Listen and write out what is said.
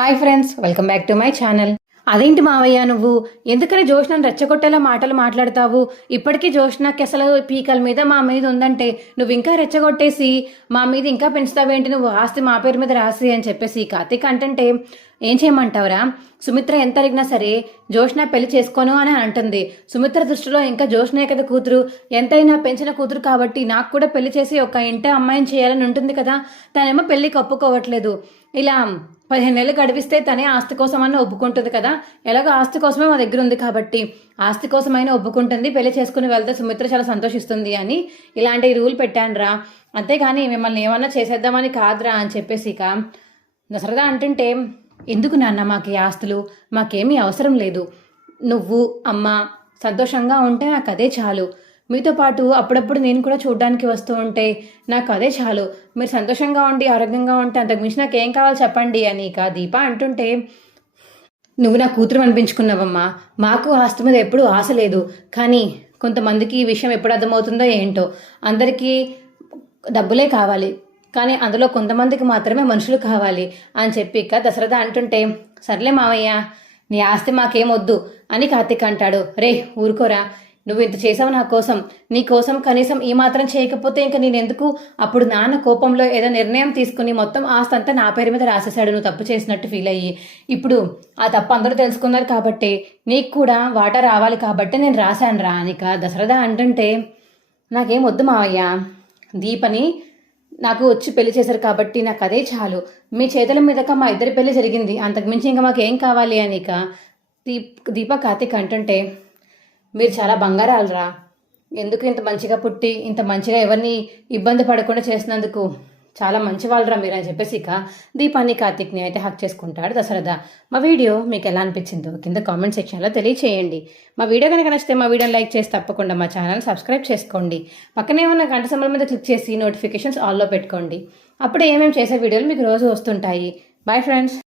Hi friends, welcome back to my channel. అదేంటి మావయ్య, నువ్వు ఎందుకని జోష్నని రెచ్చగొట్టేలా మాటలు మాట్లాడతావు? ఇప్పటికీ జోష్నకి అసలు పీకల మీద మా మీద ఉందంటే నువ్వు ఇంకా రెచ్చగొట్టేసి మా మీద ఇంకా పెంచుతావేంటి? నువ్వు ఆస్తి మా పేరు మీద రాసి అని చెప్పేసి కార్తీక్ అంటుంటే ఏం చేయమంటావురా? సుమిత్ర ఎంత అడిగినా సరే జోష్న పెళ్లి చేసుకోను అని అంటుంది. సుమిత్ర దృష్టిలో ఇంకా జోష్నే కదా కూతురు, ఎంతైనా పెంచిన కూతురు కాబట్టి నాకు కూడా పెళ్లి చేసి ఒక ఇంట అమ్మాయిని చేయాలని ఉంటుంది కదా. తనేమో పెళ్లికి ఒప్పుకోవట్లేదు. ఇలా 15 నెలలు గడిపిస్తే తనే ఆస్తి కోసమైనా ఒప్పుకుంటుంది కదా. ఎలాగో ఆస్తి కోసమే మా దగ్గర ఉంది కాబట్టి ఆస్తి కోసమైనా ఒప్పుకుంటుంది, పెళ్లి చేసుకుని వెళ్తే సుమిత్ర చాలా సంతోషిస్తుంది అని ఇలాంటి రూల్ పెట్టానురా. అంతేగాని మిమ్మల్ని ఏమన్నా చేసేద్దామని కాదురా అని చెప్పేసి ఇక దసరదా అంటుంటే, ఎందుకు నాన్న మాకు ఈ ఆస్తులు? మాకేమీ అవసరం లేదు. నువ్వు అమ్మ సంతోషంగా ఉంటే నాకు అదే చాలు. మీతో పాటు అప్పుడప్పుడు నేను కూడా చూడడానికి వస్తూ ఉంటే నాకు అదే చాలు. మీరు సంతోషంగా ఉండి ఆరోగ్యంగా ఉంటే అంతకుమించి నాకేం కావాలో చెప్పండి అని ఇక దీప అంటుంటే, నువ్వు నా కూతురు అనిపించుకున్నావమ్మా. మాకు ఆస్తి మీద ఎప్పుడూ ఆశ లేదు. కానీ కొంతమందికి ఈ విషయం ఎప్పుడు అర్థమవుతుందో ఏంటో. అందరికీ డబ్బులే కావాలి, కానీ అందులో కొంతమందికి మాత్రమే మనుషులు కావాలి అని చెప్పి ఇక దశరథ అంటుంటే, సర్లే మావయ్య, నీ ఆస్తి మాకేమొద్దు అని కార్తీక్ అంటాడు. రే ఊరుకోరా, నువ్వు ఇంత చేసావు నా కోసం. నీ కోసం కనీసం ఈ మాత్రం చేయకపోతే ఇంకా నేనెందుకు? అప్పుడు నాన్న కోపంలో ఏదో నిర్ణయం తీసుకుని మొత్తం ఆస్తి అంతా నా పేరు మీద రాసేశాడు, నువ్వు తప్పు చేసినట్టు ఫీల్ అయ్యి. ఇప్పుడు ఆ తప్పు అందరూ తెలుసుకున్నారు కాబట్టి నీకు కూడా వాటా రావాలి కాబట్టి నేను రాశాను రా అనిక దశరథ అంటుంటే, నాకేం వద్దు మావయ్య. దీపని నాకు వచ్చి పెళ్లి చేశారు కాబట్టి నాకు అదే చాలు. మీ చేతుల మీదక మా ఇద్దరి పెళ్లి జరిగింది, అంతకుమించి ఇంకా మాకేం కావాలి అనిక దీప కార్తీక్ అంటుంటే, మీరు చాలా బంగారాలరా. ఎందుకు ఇంత మంచిగా పుట్టి ఇంత మంచిగా ఎవరిని ఇబ్బంది పడకుండా చేసినందుకు చాలా మంచి వాళ్ళరా మీరు అని చెప్పేసి ఇక దీపాన్ని కార్తీక్ని అయితే హక్ చేసుకుంటాడు దశరథ. మా వీడియో మీకు ఎలా అనిపించిందో కింద కామెంట్ సెక్షన్లో తెలియచేయండి. మా వీడియో కనుక నచ్చితే మా వీడియోని లైక్ చేసి తప్పకుండా మా ఛానల్ సబ్స్క్రైబ్ చేసుకోండి. పక్కనే ఉన్న గంట సింబల్ మీద క్లిక్ చేసి నోటిఫికేషన్స్ ఆల్లో పెట్టుకోండి. అప్పుడే ఏమేమి చేసే వీడియోలు మీకు రోజు వస్తుంటాయి. Bye friends.